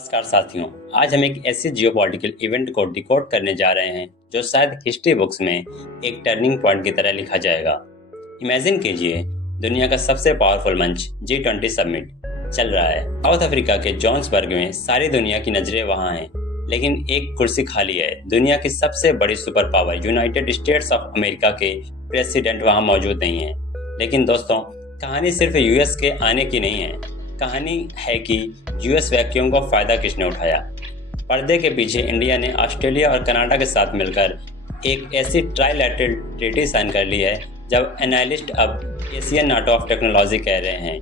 नमस्कार साथियों। आज हम एक ऐसे जियोपॉलिटिकल इवेंट को डिकोड करने जा रहे हैं जो शायद हिस्ट्री बुक्स में एक टर्निंग पॉइंट की तरह लिखा जाएगा। इमेजिन कीजिए, दुनिया का सबसे पावरफुल मंच G20 समिट चल रहा है। साउथ अफ्रीका के जोहान्सबर्ग में सारी दुनिया की नजरें वहां हैं, लेकिन एक कुर्सी खाली है। दुनिया की सबसे बड़ी super power United states of America के प्रेसिडेंट वहां मौजूद नहीं है। लेकिन दोस्तों, कहानी सिर्फ यूएस के आने की नहीं है। कहानी है कि यूएस वैक्यूम का फायदा किसने उठाया। पर्दे के पीछे इंडिया ने ऑस्ट्रेलिया और कनाडा के साथ मिलकर एक ऐसी ट्राइलैटरल ट्रीटी साइन कर ली है जब एनालिस्ट अब एशियन नाटो ऑफ टेक्नोलॉजी कह रहे हैं।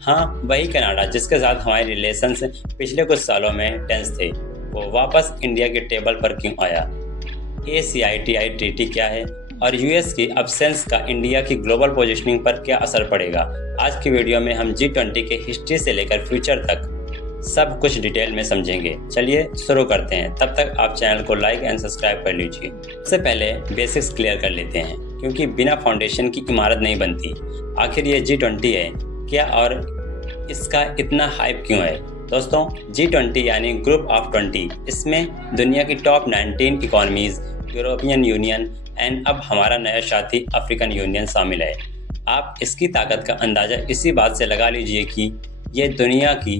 हाँ, वही कनाडा जिसके साथ हमारे रिलेशंस पिछले कुछ सालों में टेंस थे, वो वापस इंडिया के टेबल पर क्यों आया। ACITI ट्रीटी क्या है और यूएस की अब्सेंस का इंडिया की ग्लोबल पोजीशनिंग पर क्या असर पड़ेगा। आज की वीडियो में हम G20 के हिस्ट्री से लेकर फ्यूचर तक सब कुछ डिटेल में समझेंगे। चलिए शुरू करते हैं। तब तक आप चैनल को लाइक एंड सब्सक्राइब कर लीजिए। सबसे पहले बेसिक्स क्लियर कर लेते हैं, क्योंकि बिना फाउंडेशन की इमारत नहीं बनती। आखिर ये G20 है क्या और इसका इतना हाइप क्यों है। दोस्तों, G20 यानी ग्रुप ऑफ 20, इसमें दुनिया की top 19 economies, European union and अब हमारा नया साथी अफ्रीकन यूनियन शामिल है। आप इसकी ताकत का अंदाज़ा इसी बात से लगा लीजिए कि ये दुनिया की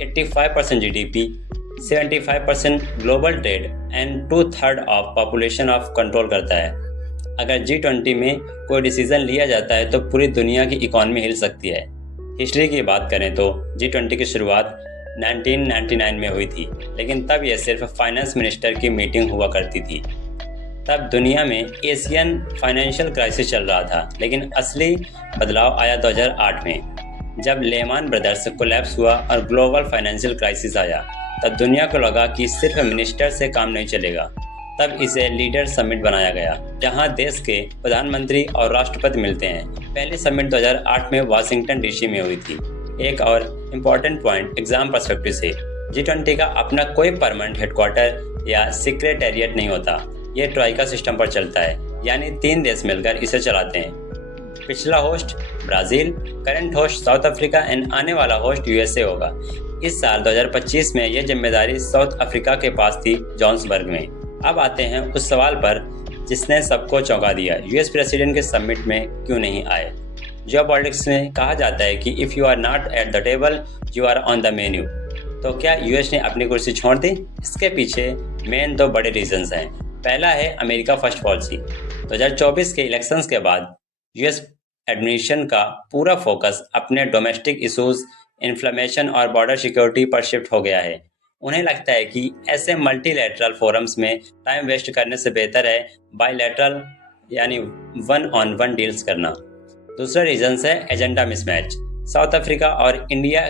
85% GDP, 75% global trade and 2/3 of population of control करता है। अगर G20 में कोई डिसीजन लिया जाता है तो पूरी दुनिया की इकॉनमी हिल सकती है। हिस्ट्री की बात करें तो G20 की शुरुआत 1999 में हुई थी, लेकिन तब यह सिर्फ फाइनेंस मिनिस्टर की मीटिंग हुआ करती थी। तब दुनिया में एशियन फाइनेंशियल क्राइसिस चल रहा था, लेकिन असली बदलाव आया 2008 में, जब लेहमान ब्रदर्स कोलैप्स हुआ और ग्लोबल फाइनेंशियल क्राइसिस आया। तब दुनिया को लगा कि सिर्फ मिनिस्टर से काम नहीं चलेगा। तब इसे लीडर समिट बनाया गया, जहां देश के प्रधानमंत्री और राष्ट्रपति मिलते हैं। पहली समिट 2008 में वाशिंगटन DC में हुई थी। एक और इम्पॉर्टेंट पॉइंट एग्जाम पर्सपेक्टिव से, G20 का अपना कोई परमानेंट हेडक्वार्टर या सेक्रेटेरिएट नहीं होता। ये ट्राइका सिस्टम पर चलता है, यानी 3 देश मिलकर इसे चलाते हैं। पिछला host Brazil, current host south Africa and आने वाला होस्ट USA होगा। इस साल 2025 में यह जिम्मेदारी साउथ अफ्रीका के पास थी, जोहान्सबर्ग में। अब आते हैं उस सवाल पर जिसने सबको चौंका दिया, यूएस प्रेसिडेंट के समिट में क्यों नहीं आए। जियोपॉलिटिक्स में कहा जाता है कि if you are not at the table you are on the menu. तो क्या यूएस ने अपनी कुर्सी छोड़ दी? इसके पीछे मेन 2 बड़े रीजंस हैं। पहला है अमेरिका फर्स्ट पॉलिसी। 2024 के इलेक्शंस के बाद यूएस एडमिनिस्ट्रेशन का पूरा फोकस अपने डोमेस्टिक इश्यूज, इन्फ्लेमेशन और बॉर्डर सिक्योरिटी पर शिफ्ट हो गया है। उन्हें लगता है कि ऐसे मल्टीलैटरल फोरम्स में टाइम वेस्ट करने से बेहतर है बायलैटरल यानी 1-on-1 डील्स करना। दूसरा रीजन है एजेंडा मिसमैच। साउथ अफ्रीका और इंडिया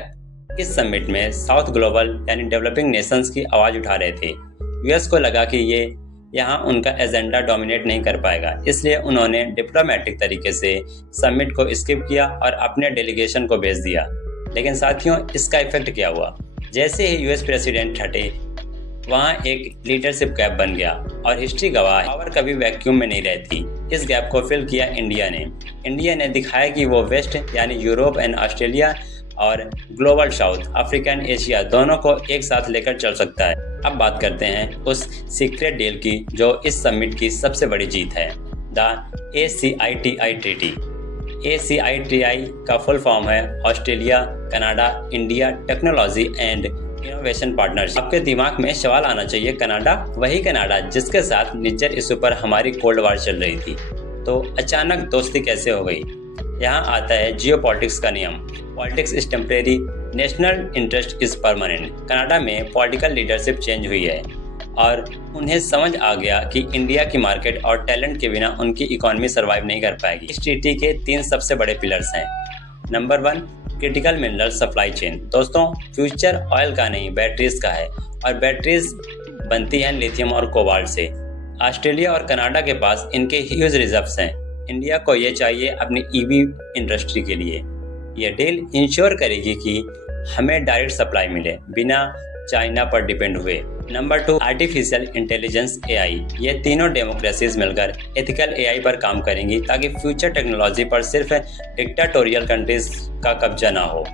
इस समिट में साउथ ग्लोबल यानी डेवलपिंग नेशंस की आवाज़ उठा रहे थे। यूएस को लगा कि ये यहाँ उनका एजेंडा डोमिनेट नहीं कर पाएगा, इसलिए उन्होंने डिप्लोमेटिक तरीके से समिट को स्किप किया और अपने डेलीगेशन को भेज दिया। लेकिन साथियों, इसका इफेक्ट क्या हुआ? जैसे ही यूएस प्रेसिडेंट हटे, वहाँ एक लीडरशिप गैप बन गया और हिस्ट्री गवाह है, पावर कभी वैक्यूम में नहीं रहती। इस गैप को फिल किया इंडिया ने दिखाया कि वो वेस्ट यानी यूरोप एंड ऑस्ट्रेलिया और ग्लोबल साउथ, अफ्रीकन एशिया दोनों को एक साथ लेकर चल सकता है। अब बात करते हैं उस सीक्रेट डील की जो इस समिट की सबसे बड़ी जीत है, द ACITI ट्रीटी। ACITI का फुल फॉर्म है Australia, Canada, India technology and innovation partnership. आपके दिमाग में सवाल आना चाहिए, कनाडा, वही कनाडा जिसके साथ निज्जर इशू पर हमारी कोल्ड वार चल रही थी, तो अचानक दोस्ती कैसे हो गई। यहाँ आता है जियोपॉलिटिक्स का नियम, politics is temporary, national interest is permanent. Canada में पॉलिटिकल लीडरशिप चेंज हुई है और उन्हें समझ आ गया कि इंडिया की मार्केट और टैलेंट के बिना उनकी इकोनॉमी सर्वाइव नहीं कर पाएगी। इस ट्रीटी के 3 सबसे बड़े पिलर्स हैं। Number 1, critical mineral supply chain. दोस्तों, फ्यूचर ऑयल का नहीं, बैटरीज का है, और बैटरीज बनती हैं लिथियम और कोबाल्ट से। ऑस्ट्रेलिया और कनाडा के पास इनके ह्यूज रिजर्व्स हैं। इंडिया को ये चाहिए अपनी EV इंडस्ट्री के लिए। यह डील इंश्योर करेगी कि हमें डायरेक्ट सप्लाई मिले, बिना चाइना पर डिपेंड हुए। Number 2, artificial intelligence AI। ये तीनों डेमोक्रेसीज मिलकर एथिकल AI पर काम करेंगी ताकि फ्यूचर टेक्नोलॉजी पर सिर्फ डिक्टाटोरियल कंट्रीज का कब्जा ना हो।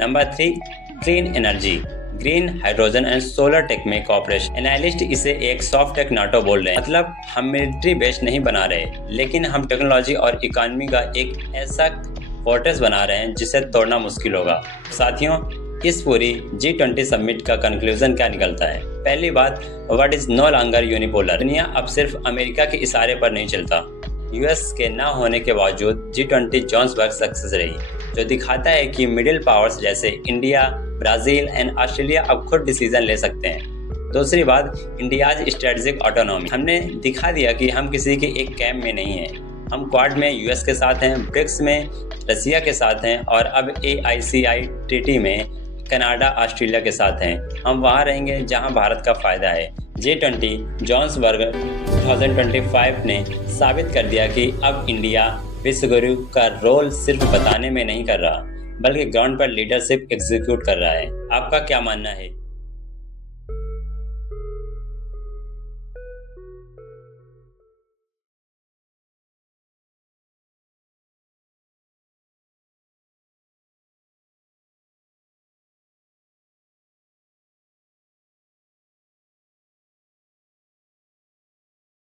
Number 3, clean energy. Green hydrogen and solar tech में कॉपरेशन। एनालिस्ट इसे एक सॉफ्ट टेक नाटो बोल रहे हैं, मतलब हम मिलिट्री बेस नहीं बना रहे, लेकिन हम टेक्नोलॉजी और इकोनॉमी का एक ऐसा फोर्ट्रेस बना रहे हैं जिसे तोड़ना मुश्किल होगा। साथियों, इस पूरी G20 समिट का कंक्लूजन क्या निकलता है? पहली बात, world is no longer unipolar. दुनिया अब सिर्फ अमेरिका के इशारे पर नहीं चलता। यूएस के ना होने के बावजूद G20 जोहान्सबर्ग सक्सेस रही, जो दिखाता है कि मिडिल पावर्स जैसे इंडिया, ब्राजील एंड ऑस्ट्रेलिया अब खुद डिसीजन ले सकते हैं। दूसरी बात, इंडियाज स्ट्रेटेजिक ऑटोनॉमी। हमने दिखा दिया कि हम किसी के एक कैंप में नहीं हैं। हम क्वाड में यूएस के साथ हैं, ब्रिक्स में रसिया के साथ हैं और अब AICITT में कनाडा, ऑस्ट्रेलिया के साथ हैं। हम वहाँ रहेंगे जहाँ भारत का फायदा है। G20 जोहान्सबर्ग 2025 ने साबित कर दिया कि अब इंडिया विश्वगुरु का रोल सिर्फ बताने में नहीं कर रहा, बल्कि ग्राउंड पर लीडरशिप एग्जीक्यूट कर रहा है। आपका क्या मानना है?